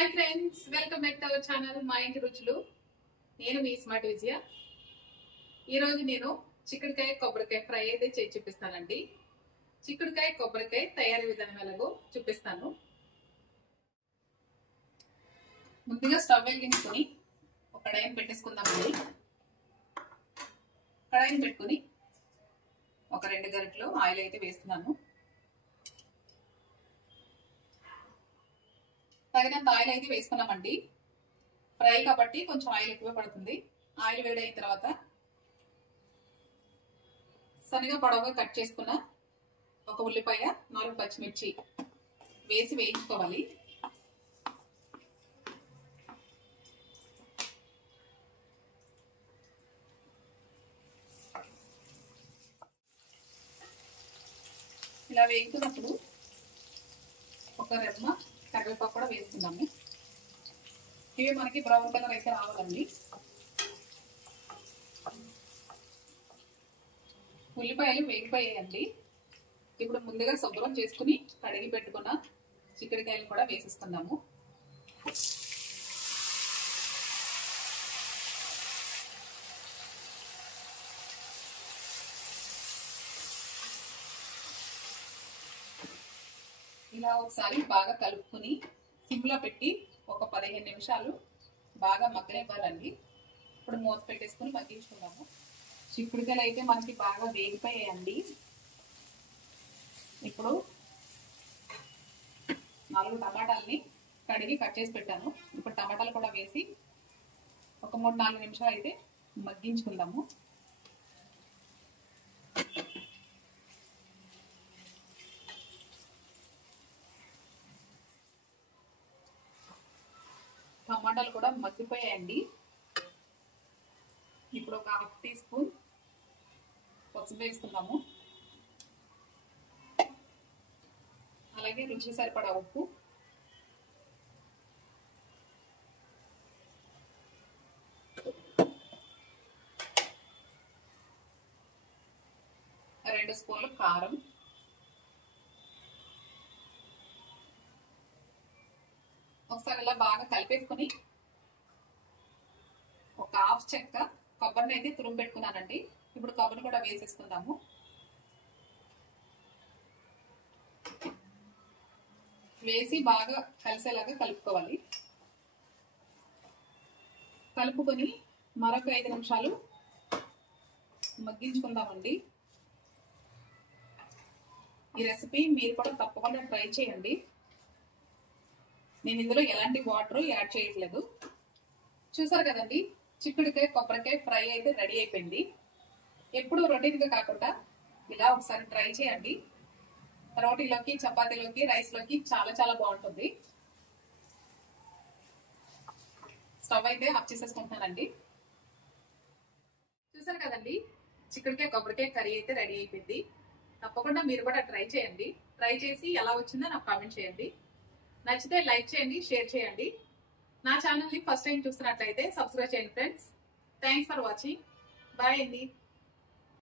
Hi friends, welcome back to our channel మా ఇంటి రుచులు. నేను మీ స్మార్ట్ విజయ. ఈరోజు నేను చిక్కుడుకాయ కొబ్బరికాయ ఫ్రై అయితే చేసి చూపిస్తానండి. చిక్కుడుకాయ కొబ్బరికాయ తయారీ విధానం ఎలాగో చూపిస్తాను. ముందుగా స్టవ్ వెలిగించుకొని ఒక కడాయిని పెట్టేసుకుందామండి. కడాయిని పెట్టుకుని ఒక 2 గరిటెలు ఆయిల్ అయితే వేస్తున్నాను. తగినంత ఆయిల్ అయితే వేసుకున్నామండి. ఫ్రై కాబట్టి కొంచెం ఆయిల్ ఎక్కువ పడుతుంది. ఆయిల్ వేడైన తర్వాత సన్నగా పొడవుగా కట్ చేసుకున్న ఒక ఉల్లిపాయ, 4 పచ్చిమిర్చి వేసి వేయించుకోవాలి. ఇలా వేయించుకున్నప్పుడు ఒక రెమ్మ కరివేపాకు కూడా వేసుకుందాము. ఇవి మనకి బ్రౌన్ కలర్ అయితే రావాలండి. ఉల్లిపాయలు వేగిపోయాయండి. ఇప్పుడు ముందుగా శుభ్రం చేసుకుని కడిగి పెట్టుకున్న చిక్కుడుకాయలు కూడా వేసేసుకుందాము. ఇలా ఒకసారి బాగా కలుపుకుని సిమ్లో పెట్టి ఒక 15 నిమిషాలు బాగా మగ్గనివ్వాలండి. ఇప్పుడు మూత పెట్టేసుకుని మగ్గించుకుందాము. చిక్కుడుకాయలు అయితే మనకి బాగా వేగిపోయాయండి. ఇప్పుడు 4 టమాటాలని కడిగి కట్ చేసి పెట్టాను. ఇప్పుడు టమాటాలు కూడా వేసి ఒక 3-4 నిమిషాలు అయితే మగ్గించుకుందాము. టమాటాలు కూడా మగ్గిపోయాయండి. ఇప్పుడు ఒక 1/2 టీ స్పూన్ పసుపు వేసుకుందాము. అలాగే రుచికి సరిపడా ఉప్పు, రెండు స్పూన్లు కారం, ఒకసారి ఇలా బాగా కలిపేసుకుని ఒక 1/2 చెక్క కొబ్బరిని అయితే తురుము పెట్టుకున్నానండి. ఇప్పుడు కొబ్బరిని కూడా వేసేసుకుందాము. వేసి బాగా కలిసేలాగా కలుపుకోవాలి. కలుపుకొని మరొక 5 నిమిషాలు మగ్గించుకుందామండి. ఈ రెసిపీ మీరు కూడా తప్పకుండా ట్రై చేయండి. నేను ఇందులో ఎలాంటి వాటర్ యాడ్ చేయట్లేదు. చూసారు కదండి, చిక్కుడుకాయ కొబ్బరికాయ ఫ్రై అయితే రెడీ అయిపోయింది. ఎప్పుడు రొటీన్గా కాకుండా ఇలా ఒకసారి ట్రై చేయండి. రోటీలోకి, చపాతీలోకి, రైస్లోకి చాలా చాలా బాగుంటుంది. స్టవ్ అయితే ఆఫ్ చేసేసుకుంటున్నానండి. చూసారు కదండి, చిక్కుడుకాయ కొబ్బరికాయ కర్రీ అయితే రెడీ అయిపోయింది. తప్పకుండా మీరు కూడా ట్రై చేయండి. ట్రై చేసి ఎలా వచ్చిందో నాకు కామెంట్ చేయండి. నచ్చితే లైక్ చేయండి, షేర్ చేయండి. నా ఛానల్ని ఫస్ట్ టైం చూస్తున్నట్లయితే సబ్స్క్రైబ్ చేయండి friends. Thanks for watching. Bye అండి.